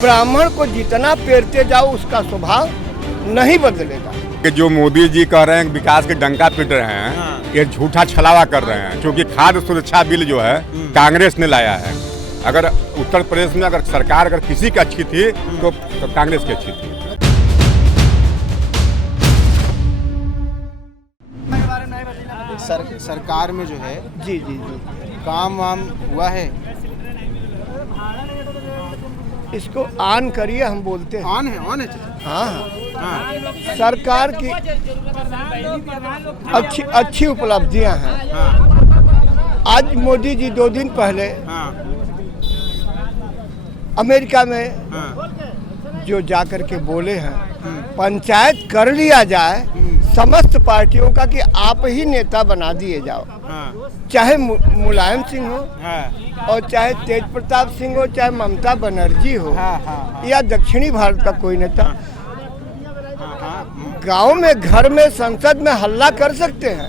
ब्राह्मण को जितना पेरते जाओ उसका स्वभाव नहीं बदलेगा। कि जो मोदी जी कह रहे हैं विकास के डंका पीट रहे हैं, ये झूठा छलावा कर रहे हैं। क्योंकि खाद्य सुरक्षा बिल जो है कांग्रेस ने लाया है। अगर उत्तर प्रदेश में अगर सरकार अगर किसी की अच्छी थी तो कांग्रेस की अच्छी थी। सरकार में जो है जी काम वाम हुआ है, इसको ऑन करिए, हम बोलते हैं ऑन है हाँ। सरकार की अच्छी उपलब्धियां हैं। आज मोदी जी 2 दिन पहले अमेरिका में जो जाकर के बोले हैं, पंचायत कर लिया जाए समस्त पार्टियों का कि आप ही नेता बना दिए जाओ। चाहे मुलायम सिंह हो और चाहे तेज प्रताप सिंह हो, चाहे ममता बनर्जी हो या दक्षिणी भारत का कोई नेता, गांव में घर में संसद में हल्ला कर सकते हैं,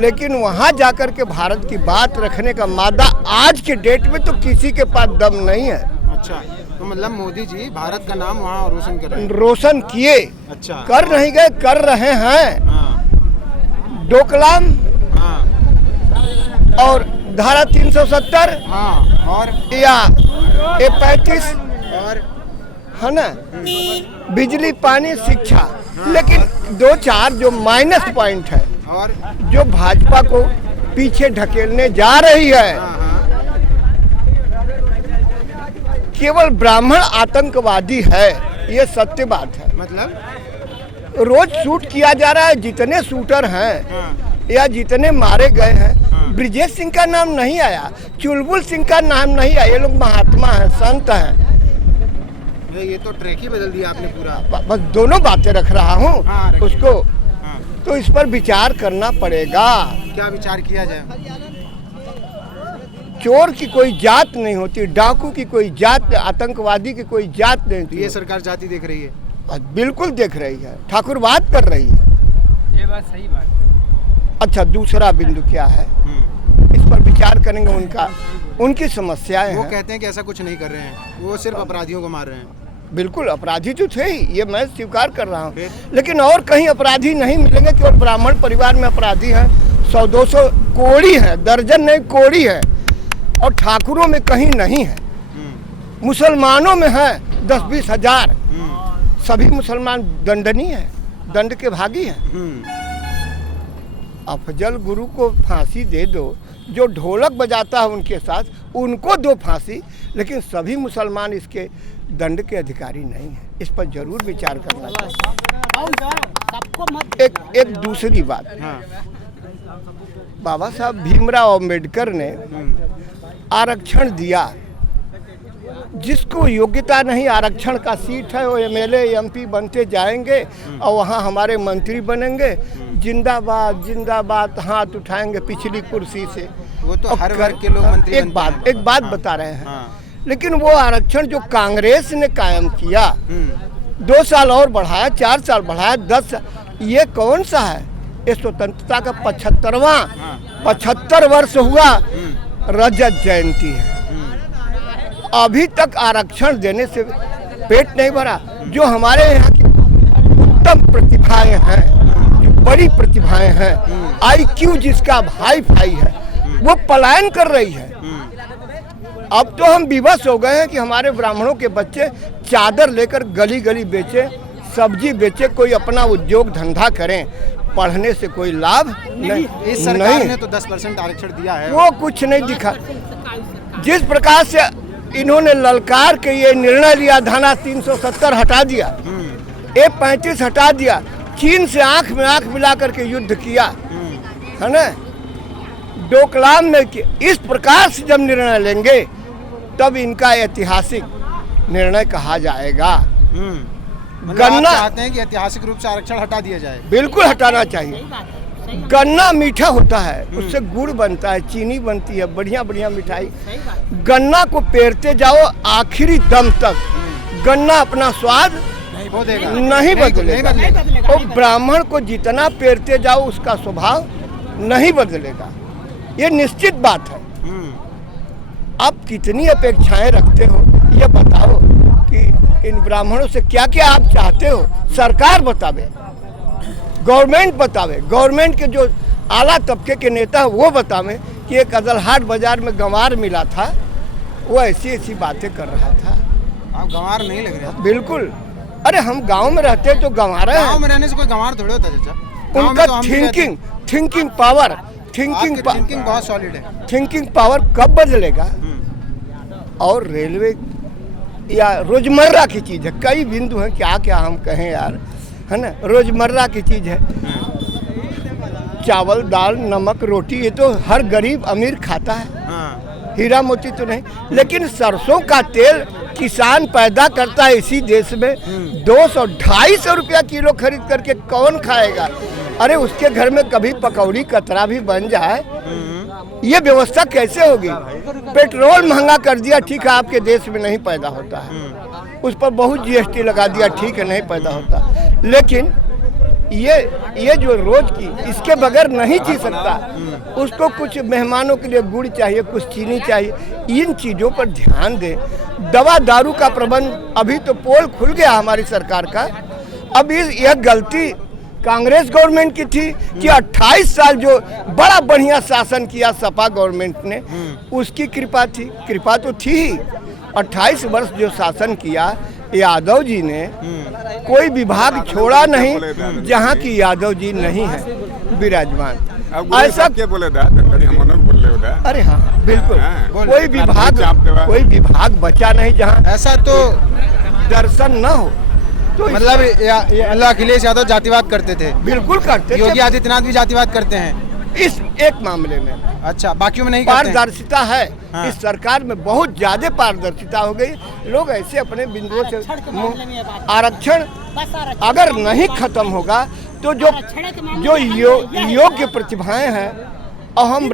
लेकिन वहां जाकर के भारत की बात रखने का मादा आज के डेट में तो किसी के पास दम नहीं है। अच्छा, तो मतलब मोदी जी भारत का नाम वहाँ रोशन कर रहे हैं। रोशन किए, अच्छा, कर नहीं गए, कर रहे हैं। डोकलाम और धारा 370 और या A35 और है ना, बिजली पानी शिक्षा, लेकिन 2-4 जो माइनस पॉइंट है और जो भाजपा को पीछे ढकेलने जा रही है। केवल ब्राह्मण आतंकवादी है, ये सत्य बात है। मतलब रोज शूट किया जा रहा है। जितने शूटर हैं या जितने मारे गए हैं, ब्रिजेश सिंह का नाम नहीं आया, चुलबुल सिंह का नाम नहीं आया। ये लोग महात्मा हैं, संत हैं। ये तो ट्रैक ही बदल दिया आपने पूरा। बस दोनों बातें रख रहा हूँ उसको, तो इस पर विचार करना पड़ेगा। क्या विचार किया जाए? चोर की कोई जात नहीं होती, डाकू की कोई जात, आतंकवादी की कोई जात नहीं होती। ये सरकार जाति देख रही है। बिल्कुल देख रही है, ठाकुरवाद कर रही है। ये बात सही बात है। अच्छा, दूसरा बिंदु क्या है, इस पर विचार करेंगे। उनकी समस्याएं वो हैं। कहते हैं कि ऐसा कुछ नहीं कर रहे हैं, वो सिर्फ अपराधियों को मार रहे हैं। बिल्कुल अपराधी तो थे ही, ये मैं स्वीकार कर रहा हूँ, लेकिन और कहीं अपराधी नहीं मिलेंगे। केवल ब्राह्मण परिवार में अपराधी हैं 100-200 कोड़ी है, दर्जन नहीं कोड़ी है, और ठाकुरों में कहीं नहीं है। मुसलमानों में है 10-20 हजार। सभी मुसलमान दंडनीय है, दंड के भागी हैं। अफजल गुरु को फांसी दे दो, जो ढोलक बजाता है उनके साथ उनको दो फांसी, लेकिन सभी मुसलमान इसके दंड के अधिकारी नहीं है। इस पर जरूर विचार करना चाहिए। एक दूसरी बात, बाबा साहब भीमराव अम्बेडकर ने आरक्षण दिया। जिसको योग्यता नहीं, आरक्षण का सीट है, वो MLA MP बनते जाएंगे और वहाँ हमारे मंत्री बनेंगे। जिंदाबाद जिंदाबाद हाथ उठाएंगे पिछली कुर्सी से। वो तो हर वर्ग के लोग मंत्री एक बात बता रहे हैं, लेकिन वो आरक्षण जो कांग्रेस ने कायम किया, 2 साल और बढ़ाया, 4 साल बढ़ाया, 10, ये कौन सा है? ये स्वतंत्रता का 75 वर्ष हुआ, रजत जयंती है। अभी तक आरक्षण देने से पेट नहीं भरा। जो हमारे यहाँ की उत्तम प्रतिभाएं हैं, जो बड़ी प्रतिभाएं हैं, IQ जिसका हाई फाई है, वो पलायन कर रही है। अब तो हम विवश हो गए हैं कि हमारे ब्राह्मणों के बच्चे चादर लेकर गली गली बेचे, सब्जी बेचे, कोई अपना उद्योग धंधा करें। पढ़ने से कोई लाभ नहीं। इस सरकार ने तो 10% आरक्षण दिया है, वो कुछ नहीं दिखा। जिस प्रकार से इन्होंने ललकार के ये निर्णय लिया, धारा 370 हटा दिया, A35 हटा दिया, चीन से आंख में आंख मिलाकर के युद्ध किया, है ना, डोकलाम में इस प्रकार से जब निर्णय लेंगे तब इनका ऐतिहासिक निर्णय कहा जाएगा। गन्ना चाहते हैं कि ऐतिहासिक रूप से आरक्षण हटा दिया जाए। बिल्कुल हटाना चाहिए। गन्ना मीठा होता है, उससे गुड़ बनता है, चीनी बनती है, बढ़िया बढ़िया मिठाई। गन्ना को पेरते जाओ आखिरी दम तक, गन्ना अपना स्वाद नहीं बदलेगा। और ब्राह्मण को जितना पेरते जाओ उसका स्वभाव नहीं बदलेगा, ये निश्चित बात है। आप कितनी अपेक्षाएं रखते हो, ये बताओ। कि इन ब्राह्मणों से क्या क्या आप चाहते हो, सरकार बतावे, गवर्नमेंट बतावे, गवर्नमेंट के जो आला तबके के नेता वो बतावे कि एक अदलहाट बाजार में गंवार मिला था, वो ऐसी ऐसी बातें कर रहा था। आप गंवार नहीं लग रहे। बिल्कुल, अरे हम गांव में रहते हैं तो गंवार है। गांव में रहने से कोई गंवार थोड़े होता है चाचा। गांव में उनका तो हम भी रहते हैं। थिंकिंग पावर, आपकी थिंकिंग बहुत सॉलिड है। थिंकिंग पावर कब बदलेगा? और रेलवे या रोजमर्रा की चीज़ है, कई बिंदु हैं, क्या क्या हम कहें यार, है ना, रोजमर्रा की चीज़ है। चावल दाल नमक रोटी ये तो हर गरीब अमीर खाता है, हीरा मोती तो नहीं। लेकिन सरसों का तेल किसान पैदा करता है इसी देश में, 200-250 रुपया किलो खरीद करके कौन खाएगा? अरे उसके घर में कभी पकौड़ी कतरा भी बन जाए, ये व्यवस्था कैसे होगी? पेट्रोल महंगा कर दिया, ठीक है आपके देश में नहीं पैदा होता है, उस पर बहुत जीएसटी लगा दिया, ठीक है नहीं पैदा होता, लेकिन ये जो रोज की इसके बगैर नहीं जी सकता, उसको कुछ मेहमानों के लिए गुड़ चाहिए, कुछ चीनी चाहिए, इन चीज़ों पर ध्यान दें। दवा दारू का प्रबंध, अभी तो पोल खुल गया हमारी सरकार का। अब यह गलती कांग्रेस गवर्नमेंट की थी कि 28 साल जो बड़ा बढ़िया शासन किया सपा गवर्नमेंट ने, उसकी कृपा थी, कृपा तो थी ही। 28 वर्ष जो शासन किया यादव जी ने, कोई विभाग छोड़ा नहीं जहाँ की यादव जी नहीं है विराजमान। ऐसा क्या बोले दा हम बोल रहे हो? अरे हाँ बिल्कुल, कोई विभाग बचा नहीं जहाँ ऐसा तो दर्शन न हो। तो मतलब अखिलेश यादव जातिवाद करते थे, बिल्कुल करते थे। योगी आदित्यनाथ भी जातिवाद करते हैं इस एक मामले में। अच्छा, बाकियों में नहीं करते हैं? पारदर्शिता है। हाँ। इस सरकार में बहुत ज्यादा पारदर्शिता हो गई। लोग ऐसे अपने बिंदुओं से आरक्षण अगर नहीं खत्म होगा तो जो योग्य प्रतिभाएं हैं, और हम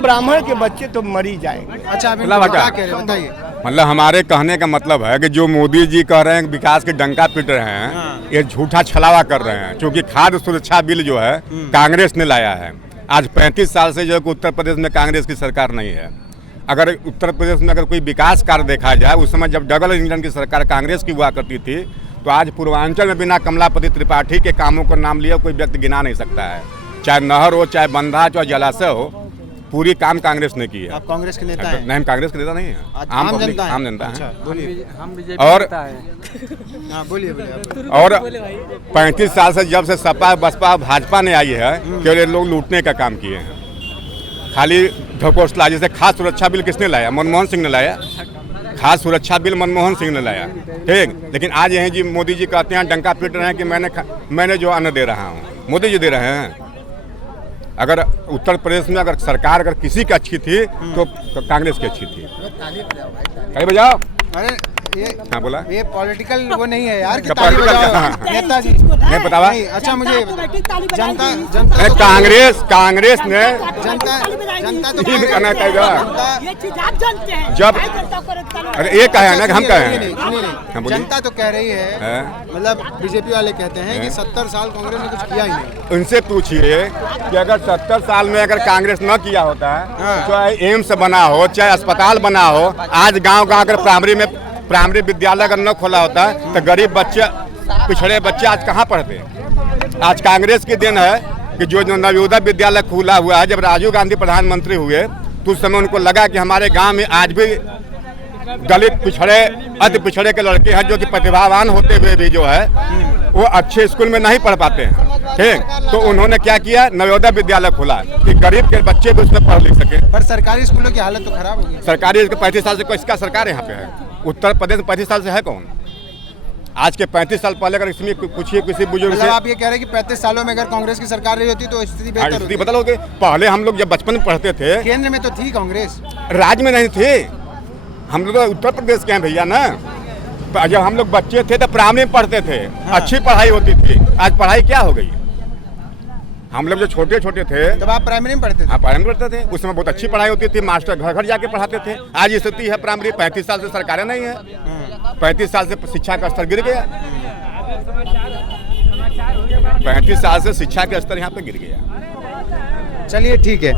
ब्राह्मण के बच्चे तो मरी जाएंगे। अच्छा, अभी मतलब क्या कह रहे हैं बताइए। मतलब हमारे कहने का मतलब है कि जो मोदी जी कह रहे हैं विकास के डंका पीट रहे हैं, ये झूठा छलावा कर रहे हैं, क्योंकि खाद्य सुरक्षा बिल जो है कांग्रेस ने लाया है। आज 35 साल से जो है उत्तर प्रदेश में कांग्रेस की सरकार नहीं है। अगर उत्तर प्रदेश में अगर कोई विकास कार्य देखा जाए, उस समय जब डबल इंजन की सरकार कांग्रेस की हुआ करती थी, तो आज पूर्वांचल में बिना कमलापति त्रिपाठी के कामों का नाम लिया कोई व्यक्ति गिना नहीं सकता है। चाहे नहर हो, चाहे बंधा, चाहे जलाशय हो, पूरी काम कांग्रेस ने की है। आप कांग्रेस के नेता हैं? नहीं, हम कांग्रेस के नेता नहीं है, आम जनता है। आम जनता है। अच्छा, बोलिए। और बोलिए। और 35 साल से जब से सपा बसपा भाजपा ने आई है, केवल लोग लूटने का काम किए हैं, खाली ढकोसला। जैसे खाद्य सुरक्षा बिल किसने लाया? मनमोहन सिंह ने लाया। खाद्य सुरक्षा बिल मनमोहन सिंह ने लाया, ठीक। लेकिन आज यही जी मोदी जी कहते हैं, डंका पीट रहे हैं कि मैंने जो अन्न दे रहा हूँ, मोदी जी दे रहे हैं। अगर उत्तर प्रदेश में अगर सरकार अगर किसी की अच्छी थी तो कांग्रेस की अच्छी थी। कहीं बजाओ। अरे ये हाँ बोला, ये पॉलिटिकल वो नहीं है यार कि क्या ताली political बजाओ। कहाँ? नेताजी नहीं बतावा। अच्छा, मुझे जनता नहीं, कांग्रेस ने जनता तो ठीक कहना चाहिए। ये चीज आप जानते हैं। जब अरे ये कहे ना कि हम कहे सुनिए, हाँ, बोलिए। जनता तो कह रही है, मतलब बीजेपी वाले कहते हैं कि 70 साल कांग्रेस ने कुछ किया ही नहीं। उनसे पूछिए कि अगर 70 साल में अगर कांग्रेस न किया होता है, चाहे एम्स बना हो, चाहे अस्पताल बना हो, आज गांव अगर प्राइमरी विद्यालय अगर न खोला होता तो गरीब बच्चे, पिछड़े बच्चे आज कहाँ पढ़ते? आज कांग्रेस की देन है कि जो नवोदय विद्यालय खुला हुआ है। जब राजीव गांधी प्रधानमंत्री हुए तो उस समय उनको लगा कि हमारे गांव में आज भी दलित पिछड़े, अति पिछड़े के लड़के हैं जो कि प्रतिभावान होते हुए भी जो है वो अच्छे स्कूल में नहीं पढ़ पाते हैं, ठीक। तो उन्होंने क्या किया, नवोदय विद्यालय खोला कि गरीब के बच्चे भी उसमें पढ़ लिख सके। पर सरकारी स्कूलों की हालत तो खराब हो गई। सरकारी 35 साल से किसका सरकार यहाँ पे है? उत्तर प्रदेश में 35 साल से है कौन? आज के 35 साल पहले अगर इसमें पूछिए किसी बुजुर्ग से। आप ये कह रहे हैं कि 35 सालों में अगर कांग्रेस की सरकार रही होती तो स्थिति बेहतर होती? बदलोगे। पहले हम लोग जब बचपन में पढ़ते थे, केंद्र में तो थी कांग्रेस, राज्य में नहीं थी। हम लोग तो उत्तर प्रदेश के हैं भैया ना। जब हम लोग बच्चे थे तो प्राइमरी में पढ़ते थे, अच्छी पढ़ाई होती थी। आज पढ़ाई क्या हो गई? हम लोग जो छोटे थे तब आप प्राइमरी में पढ़ते थे? हाँ, प्राइमरी में पढ़ते थे। उस समय बहुत अच्छी पढ़ाई होती थी, मास्टर घर घर जाके पढ़ाते थे। आज स्थिति है प्राइमरी, 35 साल से सरकारें नहीं है, 35 साल से शिक्षा का स्तर गिर गया। 35 साल से शिक्षा का स्तर यहाँ पे गिर गया। चलिए ठीक है।